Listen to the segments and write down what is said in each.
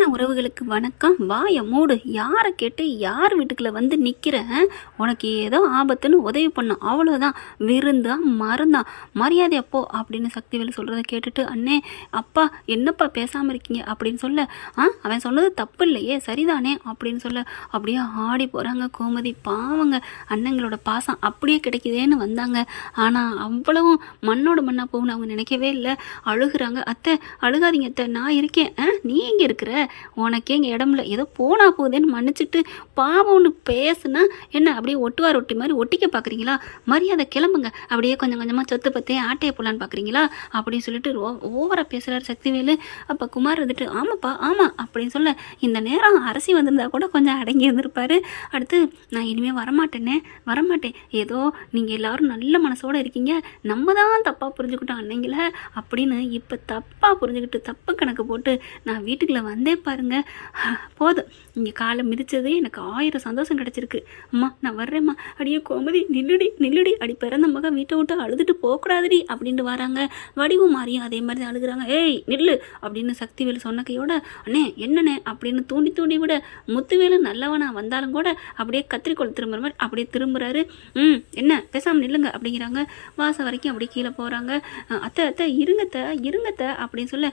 அன்பான உறவுகளுக்கு வணக்கம். வாய மூடு. யாரை கேட்டு யார் வீட்டுக்குள்ள வந்து நிற்கிறேன் உனக்கு ஏதோ ஆபத்துன்னு உதவி பண்ணும் அவ்வளோதான் விருந்தா மருந்தா. மரியாதை அப்போ அப்படின்னு சக்திவேல் சொல்கிறத கேட்டுட்டு அண்ணே அப்பா என்னப்பா பேசாமல் இருக்கீங்க? அப்படின்னு சொல்ல ஆ அவன் சொன்னது தப்பு இல்லையே. சரிதானே? அப்படின்னு சொல்ல அப்படியே ஆடி போகிறாங்க கோமதி. பாவங்க. அண்ணங்களோட பாசம் அப்படியே கிடைக்குதேன்னு வந்தாங்க. ஆனால் அவ்வளவும் மண்ணோட மண்ணாக போகணும்னு அவங்க நினைக்கவே இல்லை. அழுகுறாங்க. அத்தை அழுகாதீங்க அத்தை. நான் இருக்கேன். ஆ நீ எங்கே இருக்கிற? உனக்கே இங்கே இடம்ல ஏதோ போனா போகுதுன்னு மன்னிச்சிட்டு பாவம்னு பேசுனா என்ன? அப்படியே ஒட்டுவார் ஒட்டி மாதிரி ஒட்டிக்க பார்க்குறீங்களா மரியாதை கிளம்புங்க. அப்படியே கொஞ்சம் கொஞ்சமாக சொத்து பற்றி ஆட்டையை போடலான்னு பார்க்குறீங்களா அப்படின்னு சொல்லிட்டு ஓவராக பேசுகிறார் சக்திவேலு. அப்போ குமார் வந்துட்டு ஆமாப்பா ஆமாம் அப்படின்னு சொல்ல இந்த நேரம் அரசி வந்திருந்தா கூட கொஞ்சம் அடங்கி வந்திருப்பார் அடுத்து நான் இனிமேல் வரமாட்டேனே வரமாட்டேன். ஏதோ நீங்கள் எல்லோரும் நல்ல மனசோடு இருக்கீங்க. நம்ம தான் தப்பாக புரிஞ்சுக்கிட்டோம் அன்னைங்கள அப்படின்னு இப்போ தப்பாக புரிஞ்சுக்கிட்டு தப்பு கணக்கு போட்டு நான் வீட்டுக்குள்ள வந்தே பாருங்கள் போதும். இங்கே காலை மிதித்ததே எனக்கு ஆயிரம் சந்தோஷம் கிடச்சிருக்கு. அம்மா நான் வர்றேம்மா. அடியே கோமதி நில்லுடி நில்லுடி. அடி பிறந்த மகன் வீட்டை விட்டு அழுதுட்டு போகக்கூடாதுடி அப்படின்ட்டு வராங்க. வடிவு மாறியும் அதே மாதிரி தான் அழுகுறாங்க. ஏய் நில்லு அப்படின்னு சக்திவேல் சொன்ன கையோட அண்ணே என்னண்ணே அப்படின்னு தூண்டி தூண்டி விட முத்துவேலு நல்லவனா வந்தாலும் கூட அப்படியே கத்திரிக்கோள் திரும்புற மாதிரி அப்படியே திரும்புறாரு. ம் என்ன? பேசாமல் நில்லுங்க அப்படிங்கிறாங்க. வாசல் வரைக்கும் அப்படியே கீழே போகிறாங்க அத்தை அத்தை இருங்கத்த இருங்கத்த அப்படின்னு சொல்ல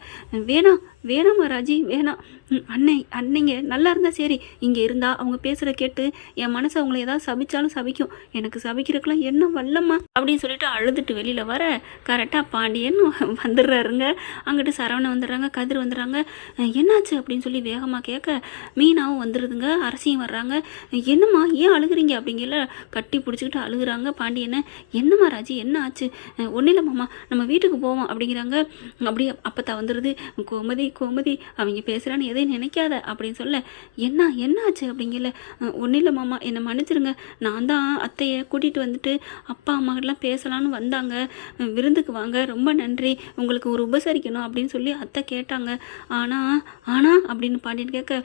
வேணாம் வேணாம் ராஜி வேணாம். அன்னை அன்னைங்க நல்லா இருந்தால் சரி. இங்கே இருந்தால் அவங்க பேசுகிற கேட்டு என் மனசு அவங்கள ஏதாவது சபிச்சாலும் சபிக்கும். எனக்கு சபிக்கிறதுக்கெல்லாம் என்ன வல்லம்மா? அப்படின்னு சொல்லிட்டு அழுதுட்டு வெளியில் வர கரெக்டாக பாண்டியன் வந்துடுறாருங்க. அங்கிட்டு சரவணன் வந்துடுறாங்க கதிர் வந்துடுறாங்க. என்னாச்சு அப்படின்னு சொல்லி வேகமாக கேட்க மீனாவும் வந்துடுதுங்க அரசியும் வர்றாங்க. என்னம்மா ஏன் அழுகுறீங்க? அப்படிங்கல கட்டி பிடிச்சிக்கிட்டு அழுகுறாங்க பாண்டியனை. என்னம்மா ராஜி என்ன ஆச்சு? ஒன்றும் இல்லைம்மாம்மா நம்ம வீட்டுக்கு போவோம் அப்படிங்கிறாங்க. அப்படியே அப்பத்தா வந்துடுது கோமதி கோமதி அவங்க பேசுகிறாங்க பேசுகிறான்னு எதையும் நினைக்காத அப்படின்னு சொல்ல என்ன என்னாச்சு? அப்படிங்கல ஒன்றும் இல்லை மாமா. என்னை மன்னிச்சிருங்க. நான் தான் அத்தையை கூட்டிகிட்டு வந்துட்டு அப்பா அம்மாகிட்டலாம் பேசலான்னு வந்தாங்க. விருந்துக்கு வாங்க. ரொம்ப நன்றி. உங்களுக்கு ஒரு உபசரிக்கணும் அப்படின்னு சொல்லி அத்தை கேட்டாங்க. ஆனால் ஆனால் அப்படின்னு பாண்டியன் கேட்க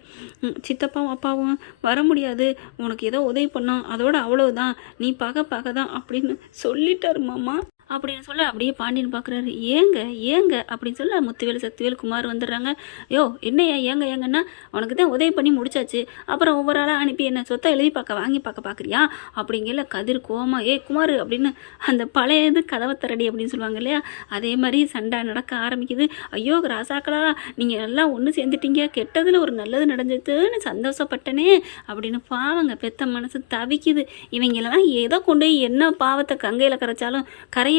சித்தப்பாவும் அப்பாவும் வர முடியாது. உனக்கு ஏதோ உதவி பண்ணோம். அதோட அவ்வளவுதான். நீ பார்க்க பார்க்க தான் அப்படின்னு சொல்லிட்டாரு மாமா. அப்படின்னு சொல்ல அப்படியே பாண்டியன் பார்க்குறாரு ஏங்க ஏங்க அப்படின்னு சொல்ல முத்துவேல் சத்துவேல் குமார் வந்துடுறாங்க. யோ என்னையா ஏங்க ஏங்கன்னா உனக்கு தான் உதவி பண்ணி முடிச்சாச்சு. அப்புறம் ஒவ்வொரு ஆளாக அனுப்பி என்ன சொத்தை எழுதி பார்க்க வாங்கி பார்க்க பார்க்குறியா அப்படிங்கல கதிர் கோமா ஏ குமார் அப்படின்னு அந்த பழைய இது கதவை தரடி அப்படின்னு சொல்லுவாங்க இல்லையா? அதே மாதிரி சண்டை நடக்க ஆரம்பிக்குது. ஐயோ ராசாக்களா நீங்கள் எல்லாம் ஒன்று சேர்ந்துட்டீங்க. கெட்டதில் ஒரு நல்லது நடந்ததுன்னு சந்தோஷப்பட்டனே அப்படின்னு பாவங்க பெத்த மனசு தவிக்குது. இவங்களெல்லாம் ஏதோ கொண்டு போய் என்ன பாவத்தை கங்கையில் கரைச்சாலும்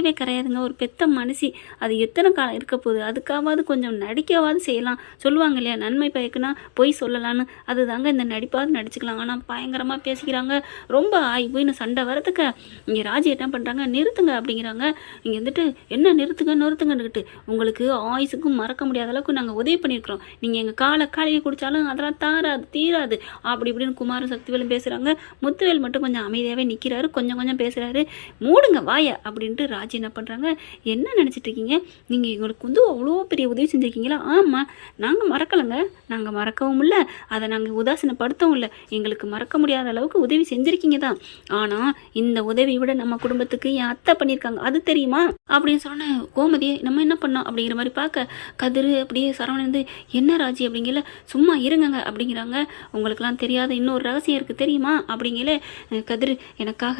கரையவே கிடையாதுங்க. ஒரு பெத்த மனுஷி அது எத்தனை காலம் இருக்க போகுது? அதுக்காவது கொஞ்சம் நடிக்கவாது செய்யலாம். சொல்லுவாங்க இல்லையா நன்மை பயக்குனா பொய் சொல்லலான்னு அதுதாங்க இந்த நடிப்பாவது நடிச்சுக்கலாம். ஆனால் பயங்கரமாக பேசிக்கிறாங்க. ரொம்ப ஆகி போயின்னு சண்டை வரதுக்கு இங்கே ராஜி என்ன பண்ணுறாங்க நிறுத்துங்க அப்படிங்கிறாங்க. இங்கே வந்துட்டு என்ன நிறுத்துங்க நிறுத்துங்கன்னுக்கிட்டு உங்களுக்கு ஆயுசுக்கும் மறக்க முடியாத அளவுக்கு நாங்கள் உதவி பண்ணியிருக்கிறோம். நீங்கள் எங்கள் காலை காலையை குடித்தாலும் அதெல்லாம் தாராது தீராது. அப்படி இப்படின்னு குமாரும் சக்திவேலும் பேசுகிறாங்க முத்துவேல் மட்டும் கொஞ்சம் அமைதியாகவே நிற்கிறாரு கொஞ்சம் கொஞ்சம் பேசுகிறாரு மூடுங்க வாய அப்படின்ட்டு ராஜி என்ன பண்ணுறாங்க என்ன நினச்சிட்டு இருக்கீங்க? நீங்கள் எங்களுக்கு வந்து அவ்வளோ பெரிய உதவி செஞ்சுருக்கீங்களா? ஆமாம் நாங்கள் மறக்கலைங்க. நாங்கள் மறக்கவும் இல்லை. அதை நாங்கள் உதாசீனப்படுத்தவும் இல்லை. எங்களுக்கு மறக்க முடியாத அளவுக்கு உதவி செஞ்சுருக்கீங்க தான். ஆனால் இந்த உதவியை விட நம்ம குடும்பத்துக்கு என் அத்தை பண்ணியிருக்காங்க. அது தெரியுமா? அப்படின்னு சொன்ன கோமதியை நம்ம என்ன பண்ணோம்? அப்படிங்கிற மாதிரி பார்க்க கதிர் அப்படியே சரவணன் வந்து என்ன ராஜி? அப்படிங்கல சும்மா இருங்கங்க. அப்படிங்கிறாங்க. உங்களுக்கெல்லாம் தெரியாத இன்னொரு ரகசியம் இருக்குது தெரியுமா? அப்படிங்கல கதிர் எனக்காக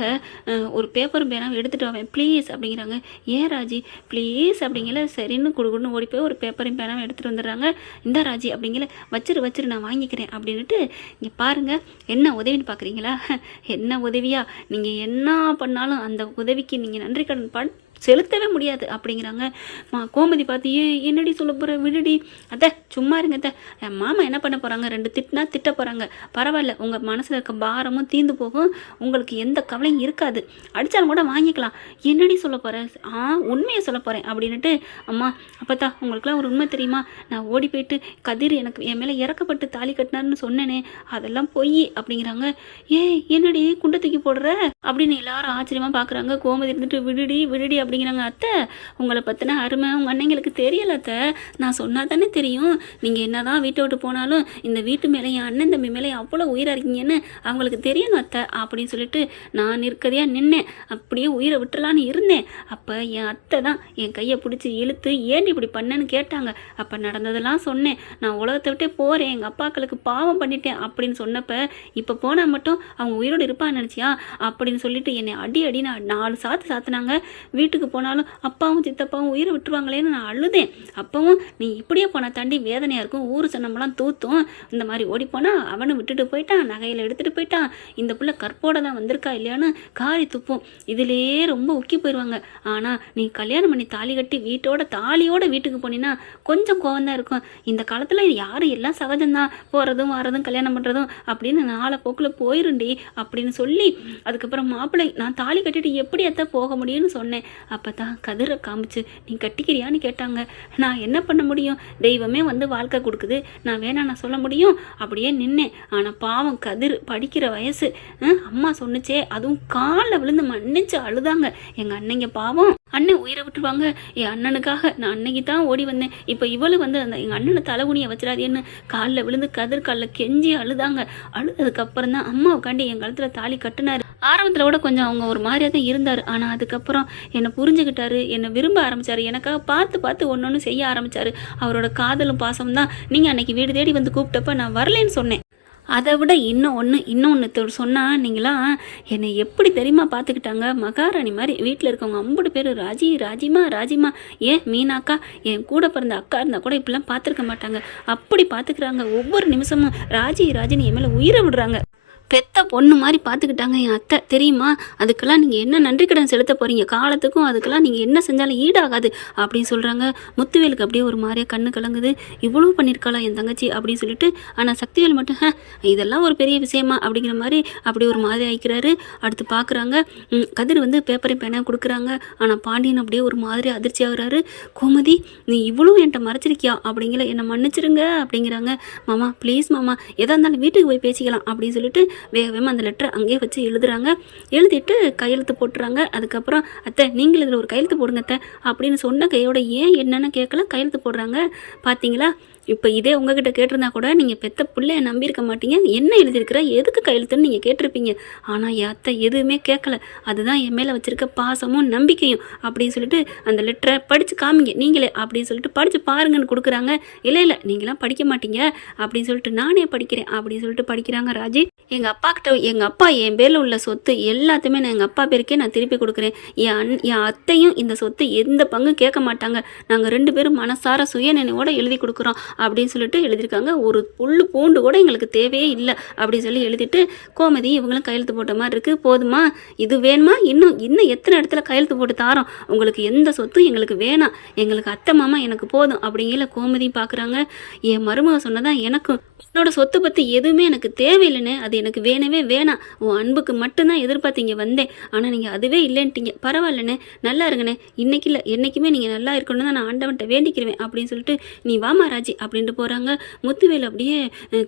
ஒரு பேப்பரும் பேனாவும் எடுத்துகிட்டு வரேன் ப்ளீஸ் அப்படிங்கிற கேட்குறாங்க ஏன் ராஜி? ப்ளீஸ் அப்படிங்கல. சரின்னு கொடுக்குன்னு ஓடி போய் ஒரு பேப்பரையும் பேனாவும் எடுத்துகிட்டு வந்துடுறாங்க. இந்த ராஜி அப்படிங்கல. வச்சிரு வச்சிரு நான் வாங்கிக்கிறேன் அப்படின்ட்டு இங்கே பாருங்கள் என்ன உதவின்னு பார்க்குறீங்களா என்ன உதவியா? நீங்கள் என்ன பண்ணாலும் அந்த உதவிக்கு நீங்கள் நன்றி கடன் பண் செலுத்தவே முடியாது அப்படிங்கிறாங்க. மா கோமதி பார்த்து ஏ என்னடி சொல்ல போகிற விடுடி. அத்தை சும்மா இருங்க அத்தை. என் மாமா என்ன பண்ண போகிறாங்க ரெண்டு திட்டினா திட்ட போகிறாங்க பரவாயில்ல உங்கள் மனசில் இருக்க பாரமும் தீர்ந்து போகும். உங்களுக்கு எந்த கவலையும் இருக்காது. அடித்தாலும் கூட வாங்கிக்கலாம். என்னடி சொல்ல போகிற ஆ உண்மையை சொல்ல போகிறேன் அப்படின்னுட்டு அம்மா அப்பத்தா உங்களுக்குலாம் ஒரு உண்மை தெரியுமா? நான் ஓடி போயிட்டு கதிர் எனக்கு என் மேலே இறக்கப்பட்டு தாலி கட்டினாருன்னு சொன்னேனே. அதெல்லாம் பொய் அப்படிங்கிறாங்க. ஏய் என்னடி குண்டை தூக்கி போடுற? அப்படின்னு எல்லாரும் ஆச்சரியமாக பார்க்குறாங்க கோமதி இருந்துட்டு விடுடி விடுடி அப்படி அப்படிங்கிறாங்க அத்தை. உங்களை பற்றின அருமை உங்கள் அன்னைங்களுக்கு தெரியல அத்தை. நான் சொன்னால் தானே தெரியும். நீங்கள் என்னதான் வீட்டை விட்டு போனாலும் இந்த வீட்டு மேலே என் அண்ணன் தம்பி மேலே அவ்வளோ உயிராக இருக்கீங்கன்னு அவங்களுக்கு தெரியணும் அத்தை. அப்படின்னு சொல்லிட்டு நான் நிற்கதையாக நின்னேன். அப்படியே உயிரை விட்டுலான்னு இருந்தேன். அப்போ என் அத்தை தான் என் கையை பிடிச்சி இழுத்து ஏன் இப்படி பண்ணேன்னு கேட்டாங்க. அப்போ நடந்ததெல்லாம் சொன்னேன். நான் உலகத்தை விட்டே போகிறேன் எங்கள் அப்பாக்களுக்கு பாவம் பண்ணிட்டேன் அப்படின்னு சொன்னப்போ இப்போ போனால் மட்டும் அவங்க உயிரோடு இருப்பான்னு நினச்சியா? அப்படின்னு சொல்லிட்டு என்னை அடி அடி நான் நாலு சாத்து சாத்துனாங்க. வீட்டுக்கு போனாலும் அப்பாவும் சித்தப்பாவும் உயிரை விட்டுருவாங்களேன்னு நான் அழுதேன். அப்பவும் நீ இப்படியே போனால் தாண்டி வேதனையாக இருக்கும். ஊர் சனமெல்லாம் தூத்தும். இந்த மாதிரி ஓடிப்போனால் அவனை விட்டுட்டு போயிட்டான் நகையில் எடுத்துகிட்டு போயிட்டான். இந்த பிள்ளை கற்போட தான் வந்திருக்கா இல்லையான்னு காரி துப்பும். இதிலேயே ரொம்ப உக்கி போயிடுவாங்க ஆனால் நீ கல்யாணம் பண்ணி தாலி கட்டி வீட்டோட தாலியோட வீட்டுக்கு போனீன்னா கொஞ்சம் கோவம் தான் இருக்கும். இந்த காலத்தில் யாரும் எல்லாம் சகஜம்தான். போகிறதும் வரதும் கல்யாணம் பண்ணுறதும் அப்படின்னு நாளை போக்கில் போயிருண்டி அப்படின்னு சொல்லி அதுக்கப்புறம் மாப்பிள்ளை நான் தாலி கட்டிட்டு எப்படி எத்த போக முடியும்னு சொன்னேன். அப்போ தான் கதிரை காமிச்சு நீ கட்டிக்கிறியான்னு கேட்டாங்க. நான் என்ன பண்ண முடியும்? தெய்வமே வந்து வாழ்க்கை கொடுக்குது. நான் வேணா நான் சொல்ல முடியும்? அப்படியே நின்னேன். ஆனால் பாவம் கதிர் படிக்கிற வயசு. அம்மா சொன்னுச்சே அதுவும் காலில் விழுந்து மன்னிச்சு அழுதாங்க. எங்கள் அன்னைங்க பாவம். அண்ணன் உயிரை விட்டுருவாங்க. என் அண்ணனுக்காக நான் அன்னைக்கு தான் ஓடி வந்தேன். இப்போ இவளு வந்து அந்த எங்கள் அண்ணனை தலைகுனியை வச்சிடாதேன்னு காலில் விழுந்து கதிர் காலில் கெஞ்சி அழுதாங்க. அழுததுக்கப்புறம் தான் அம்மாவுக்காண்டி என் கழுத்தில் தாலி கட்டினார். ஆரம்பத்தில் கூட கொஞ்சம் அவங்க ஒரு மாதிரியாக தான் இருந்தார். ஆனால் அதுக்கப்புறம் என்னை புரிஞ்சுக்கிட்டாரு என்னை விரும்ப ஆரம்பித்தார் எனக்காக பார்த்து பார்த்து ஒன்று ஒன்று செய்ய ஆரம்பித்தார் அவரோட காதலும் பாசமும் தான் நீங்கள் அன்னைக்கு வீடு தேடி வந்து கூப்பிட்டப்ப நான் வரலேன்னு சொன்னேன். அதை விட இன்னும் ஒன்று இன்னொன்று சொன்னால் நீங்களாம் என்னை எப்படி தெரியுமா பார்த்துக்கிட்டாங்க? மகாராணி மாதிரி வீட்டில் இருக்கவங்க ஐம்பது பேர் ராஜி ராஜிமா ராஜிமா ஏன் மீனாக்கா என் கூட பிறந்த அக்கா இருந்தால் கூட இப்படிலாம் பார்த்துருக்க மாட்டாங்க. அப்படி பார்த்துக்கிறாங்க. ஒவ்வொரு நிமிஷமும் ராஜி ராஜினி என் மேலே உயிரை விடுறாங்க. பெத்த பொண்ணு மாதிரி பார்த்துக்கிட்டாங்க என் அத்தை. தெரியுமா? அதுக்கெல்லாம் நீங்கள் என்ன நன்றி கடன் செலுத்த போகிறீங்க காலத்துக்கும் அதுக்கெல்லாம் நீங்கள் என்ன செஞ்சாலும் ஈடாகாது அப்படின்னு சொல்கிறாங்க முத்துவேலுக்கு அப்படியே ஒரு மாதிரியா கண்ணு கலங்குது. இவ்வளோ பண்ணியிருக்காளா என் தங்கச்சி அப்படின்னு சொல்லிட்டு ஆனால் சக்திவேல் மட்டும் இதெல்லாம் ஒரு பெரிய விஷயமா? அப்படிங்கிற மாதிரி அப்படி ஒரு மாதிரி ஆயிக்கிறாரு. அடுத்து பார்க்குறாங்க கதிர் வந்து பேப்பரையும் பேனாக கொடுக்குறாங்க. ஆனால் பாண்டியன் அப்படியே ஒரு மாதிரி அதிர்ச்சி ஆகுறாரு. கோமதி நீ இவ்வளோ என்கிட்ட மறைச்சிருக்கியா? அப்படிங்கிற என்னை மன்னிச்சிருங்க அப்படிங்கிறாங்க. மாமா ப்ளீஸ் மாமா எதாக இருந்தாலும் வீட்டுக்கு போய் பேசிக்கலாம் அப்படின்னு சொல்லிட்டு வேக வேகமாக அந்த லெட்டர் அங்கேயே வச்சு எழுதுறாங்க. எழுதிட்டு கையெழுத்து போட்டுறாங்க. அதுக்கப்புறம் அத்தை நீங்கள் இதில் ஒரு கையெழுத்து போடுங்க அத்தை அப்படின்னு சொன்ன கையோட ஏன் என்னென்னு கேட்கல கையெழுத்து போடுறாங்க. பார்த்தீங்களா இப்போ இதே உங்ககிட்ட கேட்டிருந்தா கூட நீங்கள் பெத்த பிள்ளைய நம்பியிருக்க மாட்டீங்க. என்ன எழுதியிருக்கிற? எதுக்கு கையெழுத்துன்னு நீங்கள் கேட்டிருப்பீங்க? ஆனால் என் அத்தை எதுவுமே கேட்கல. அதுதான் என் மேலே வச்சுருக்க பாசமும் நம்பிக்கையும். அப்படின்னு சொல்லிட்டு அந்த லெட்டரை படித்து காமிங்க. நீங்களே அப்படின்னு சொல்லிட்டு படித்து பாருங்கன்னு கொடுக்குறாங்க. இல்லை இல்லை நீங்களாம் படிக்க மாட்டீங்க. அப்படின்னு சொல்லிட்டு நானே படிக்கிறேன். அப்படின்னு சொல்லிட்டு படிக்கிறாங்க ராஜி. எங்கள் அப்பா கிட்ட எங்கள் அப்பா என் பேரில் உள்ள சொத்து எல்லாத்தையுமே நான் எங்கள் அப்பா பேருக்கே நான் திருப்பி கொடுக்குறேன். என் அண் என் அத்தையும் இந்த சொத்து எந்த பங்கும் கேட்க மாட்டாங்க. நாங்கள் ரெண்டு பேரும் மனசார சுயநினைவோட எழுதி கொடுக்குறோம் அப்படின்னு சொல்லிட்டு எழுதியிருக்காங்க. ஒரு புல்லு பூண்டு கூட எங்களுக்கு தேவையே இல்லை அப்படின்னு சொல்லி எழுதிட்டு கோமதி இவங்களும் கையெழுத்து போட்ட மாதிரி இருக்குது போதுமா? இது வேணுமா? இன்னும் இன்னும் எத்தனை இடத்துல கையெழுத்து போட்டு தாரோம்? உங்களுக்கு எந்த சொத்தும் எங்களுக்கு வேணாம். எங்களுக்கு அத்தை மாமா எனக்கு போதும் அப்படிங்கிற கோமதியும் பார்க்குறாங்க என் மருமக சொன்னதான் எனக்கும் உன்னோட சொத்தை பற்றி எதுவுமே எனக்கு தேவையில்லைன்னு அது எனக்கு வேணவே வேணாம். உன் அன்புக்கு மட்டும்தான் எதிர்பார்த்து இங்கே வந்தேன். ஆனால் நீங்கள் அதுவே இல்லைன்ட்டீங்க. பரவாயில்லண்ணே நல்லா இருங்கண்ணே. இன்னைக்கு இல்லை என்றைக்குமே நீங்கள் நல்லா இருக்கணும்னு தான் நான் ஆண்டவன்ட்ட வேண்டிக்கிறேன் அப்படின்னு சொல்லிட்டு நீ வாமா ராஜி அப்படின்ட்டு போகிறாங்க முத்துவேல் அப்படியே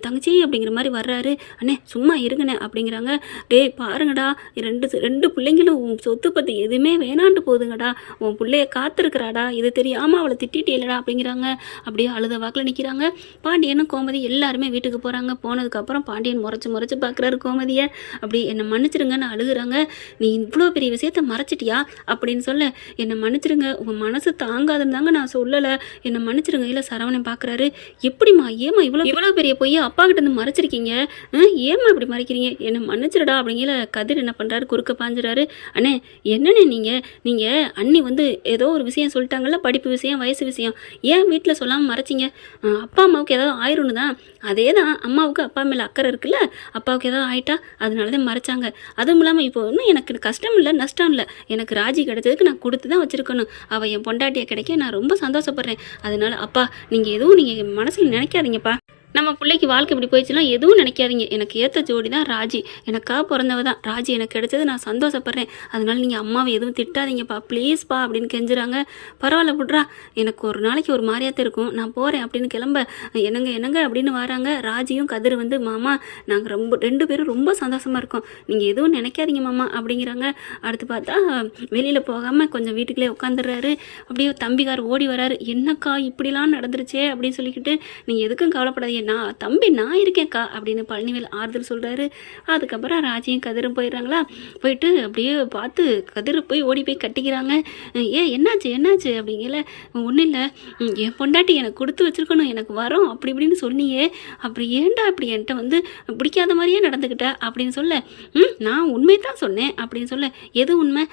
தங்கச்சி அப்படிங்கிற மாதிரி வர்றாரு. அண்ணே சும்மா இருங்கண்ணே அப்படிங்கிறாங்க. டேய் பாருங்கடா ரெண்டு ரெண்டு பிள்ளைங்களும் உன் சொத்து பற்றி எதுவுமே வேணாண்டு போதுங்கடா. உன் பிள்ளைய காத்திருக்கிறாடா. இது தெரியாமல் அவளை திட்டிட்டேலடா அப்படிங்கிறாங்க. அப்படியே அழுத வாக்கில் நிற்கிறாங்க பாண்டியனும் கோமதி எல்லாருமே வீட்டுக்கு போகிறாங்க போனதுக்கப்புறம் பாண்டியன் முறைச்சு முறைச்சு பார்க்குறாரு கோமதியை. அப்படி என்னை மன்னிச்சிருங்க நான் அழுகுறாங்க. நீ இவ்வளோ பெரிய விஷயத்த மறைச்சிட்டியா? அப்படின்னு சொல்ல என்னை மன்னிச்சிருங்க உங்கள் மனசு தாங்காதுன்னு நான் சொல்லலை. என்னை மன்னிச்சிருங்க இல்லை சரவணன் பார்க்குறாரு எப்படிம்மா ஏம்மா இவ்வளோ இவ்வளோ பெரிய பொய்யை அப்பா கிட்ட இருந்து மறைச்சிருக்கீங்க? ஆ, ஏம்மா இப்படி மறைக்கிறீங்க? என்னை மன்னிச்சிருடா அப்படிங்கிற கதிர் என்ன பண்ணுறாரு குறுக்க பாஞ்சுறாரு. அண்ணே என்னண்ணே நீங்கள் நீங்கள் அண்ணி வந்து ஏதோ ஒரு விஷயம் சொல்லிட்டாங்கல்ல படிப்பு விஷயம் வயசு விஷயம். ஏன் வீட்டில் சொல்லாமல் மறைச்சிங்க? அப்பா அம்மாவுக்கு ஏதாவது ஆயிரும்னு தான். அதே தான் அம்மாவுக்கு அப்பா மேலே அக்கறை இருக்குல்ல? அப்பாவுக்கு ஏதாவது ஆயிட்டா அதனால தான் மறைச்சாங்க. அதுவும் இல்லாமல் இப்போ ஒன்றும் எனக்கு கஷ்டம் இல்லை நஷ்டம் இல்லை. எனக்கு ராஜி கிடைச்சதுக்கு நான் கொடுத்து தான் வச்சுருக்கணும். அவள் என் பொண்டாட்டியை கிடைக்க நான் ரொம்ப சந்தோஷப்படுறேன். அதனால் அப்பா நீங்கள் எதுவும் நீங்கள் மனசில் நினைக்காதீங்கப்பா. நம்ம பிள்ளைக்கு வாழ்க்கை இப்படி போயிடுச்சுன்னா எதுவும் நினைக்காதீங்க. எனக்கு ஏற்ற ஜோடி தான் ராஜி. எனக்காக பிறந்தவ தான். ராஜி எனக்கு கிடைச்சது நான் சந்தோஷப்படுறேன். அதனால நீங்கள் அம்மாவை எதுவும் திட்டாதீங்கப்பா. ப்ளீஸ்ப்பா அப்படின்னு கெஞ்சுறாங்க. பரவாயில்ல புட்றா எனக்கு ஒரு நாளைக்கு ஒரு மாதிரியாத்த இருக்கும். நான் போகிறேன் அப்படின்னு கிளம்ப. என்னங்க என்னங்க அப்படின்னு வராங்க. ராஜியும் கதிர் வந்து மாமா நாங்கள் ரொம்ப ரெண்டு பேரும் ரொம்ப சந்தோஷமாக இருக்கோம். நீங்கள் எதுவும் நினைக்காதீங்க மாமா அப்படிங்கிறாங்க. அடுத்து பார்த்தா வெளியில் போகாமல் கொஞ்சம் வீட்டுக்குள்ளே உட்காந்துடுறாரு. அப்படியே தம்பிக்கார் ஓடி வராரு. என்னக்கா இப்படிலாம் நடந்துருச்சே? அப்படின்னு சொல்லிக்கிட்டு நீங்கள் எதுக்கும் கவலைப்படாதீங்க. நான் தம்பி நான் இருக்கேன்க்கா அப்படின்னு பழனிவேல் ஆறுதல் சொல்கிறாரு அதுக்கப்புறம் ராஜியும் கதிரும் போயிடுறாங்களா? போயிட்டு அப்படியே பார்த்து கதிர் போய் ஓடி போய் கட்டிக்கிறாங்க. ஏன் என்னாச்சு என்னாச்சு? அப்படிங்கல. ஒன்றும் இல்லை. என் பொண்டாட்டி எனக்கு கொடுத்து வச்சிருக்கணும். எனக்கு வரோம் அப்படி இப்படின்னு சொன்னியே. அப்படி ஏன்டா அப்படி என்கிட்ட வந்து பிடிக்காத மாதிரியே நடந்துக்கிட்ட அப்படின்னு சொல்ல. ம் நான் உண்மை தான் சொன்னேன் அப்படின்னு சொல்ல. எது உண்மை?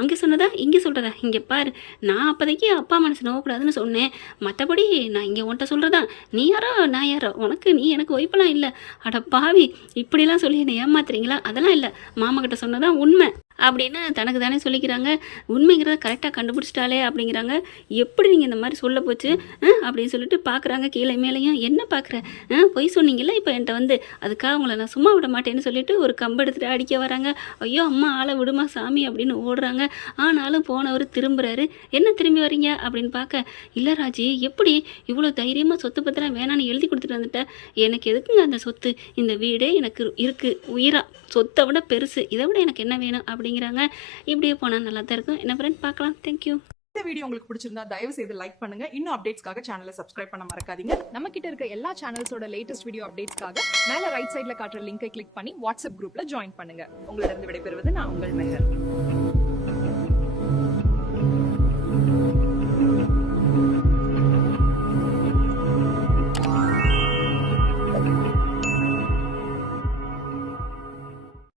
அங்கே சொன்னதா? இங்கே சொல்கிறதா இங்கே பாரு நான் அப்போதைக்கு அப்பா மனசு நோக்கக்கூடாதுன்னு சொன்னேன். மற்றபடி நான் இங்கே உன்ட்ட சொல்கிறதா நீ யாரோ நான் யாரோ? உனக்கு நீ எனக்கு ஒய்ப்பெல்லாம் இல்லை. அட பாவி இப்படிலாம் சொல்லி என்னை ஏமாத்துறீங்களா? அதெல்லாம் இல்லை. மாமா கிட்ட சொன்னதான் உண்மை. அப்படின்னு தனக்கு தானே சொல்லிக்கிறாங்க. உண்மைங்கிறத கரெக்டாக கண்டுபிடிச்சிட்டாலே அப்படிங்கிறாங்க. எப்படி நீங்கள் இந்த மாதிரி சொல்ல போச்சு? அப்படின்னு சொல்லிட்டு பார்க்குறாங்க கீழே மேலேயும். என்ன பார்க்குற பொய் சொன்னீங்கல்ல இப்போ என்கிட்ட வந்து. அதுக்காக உங்களை நான் சும்மா விட மாட்டேன்னு சொல்லிட்டு ஒரு கம்பு எடுத்துகிட்டு அடிக்க வராங்க. ஐயோ அம்மா ஆளை விடுமா சாமி அப்படின்னு ஓடுறாங்க. ஆனாலும் போனவர் திரும்புகிறாரு என்ன திரும்பி வரீங்க அப்படின்னு பார்க்க இல்லை ராஜி எப்படி இவ்வளோ தைரியமாக சொத்து பத்திரம் வேணான்னு எழுதி கொடுத்துட்டு வந்துட்டேன் எனக்கு எதுக்குங்க அந்த சொத்து? இந்த வீடே எனக்கு இருக்குது உயிரா? சொத்தை விட பெருசு. இதை விட எனக்கு என்ன வேணும்? அப்படிங்கிறாங்க. இப்படியே போனால் நல்லா தான் இருக்கும். என்ன ஃப்ரெண்ட் பார்க்கலாம். தேங்க்யூ இந்த வீடியோ உங்களுக்கு பிடிச்சிருந்தா தயவு செய்து லைக் பண்ணுங்க. இன்னும் அப்டேட்ஸ்க்காக சேனலை சப்ஸ்கிரைப் பண்ண மறக்காதீங்க. நம்ம கிட்ட இருக்க எல்லா சேனல்ஸோட லேட்டஸ்ட் வீடியோ அப்டேட்ஸ்க்காக மேல ரைட் சைடுல காட்டுற லிங்கை கிளிக் பண்ணி வாட்ஸ்அப் குரூப்ல ஜாயின் பண்ணுங்க. உங்களிடம் விடைபெறுவது நான் உங்கள் மெஹர்.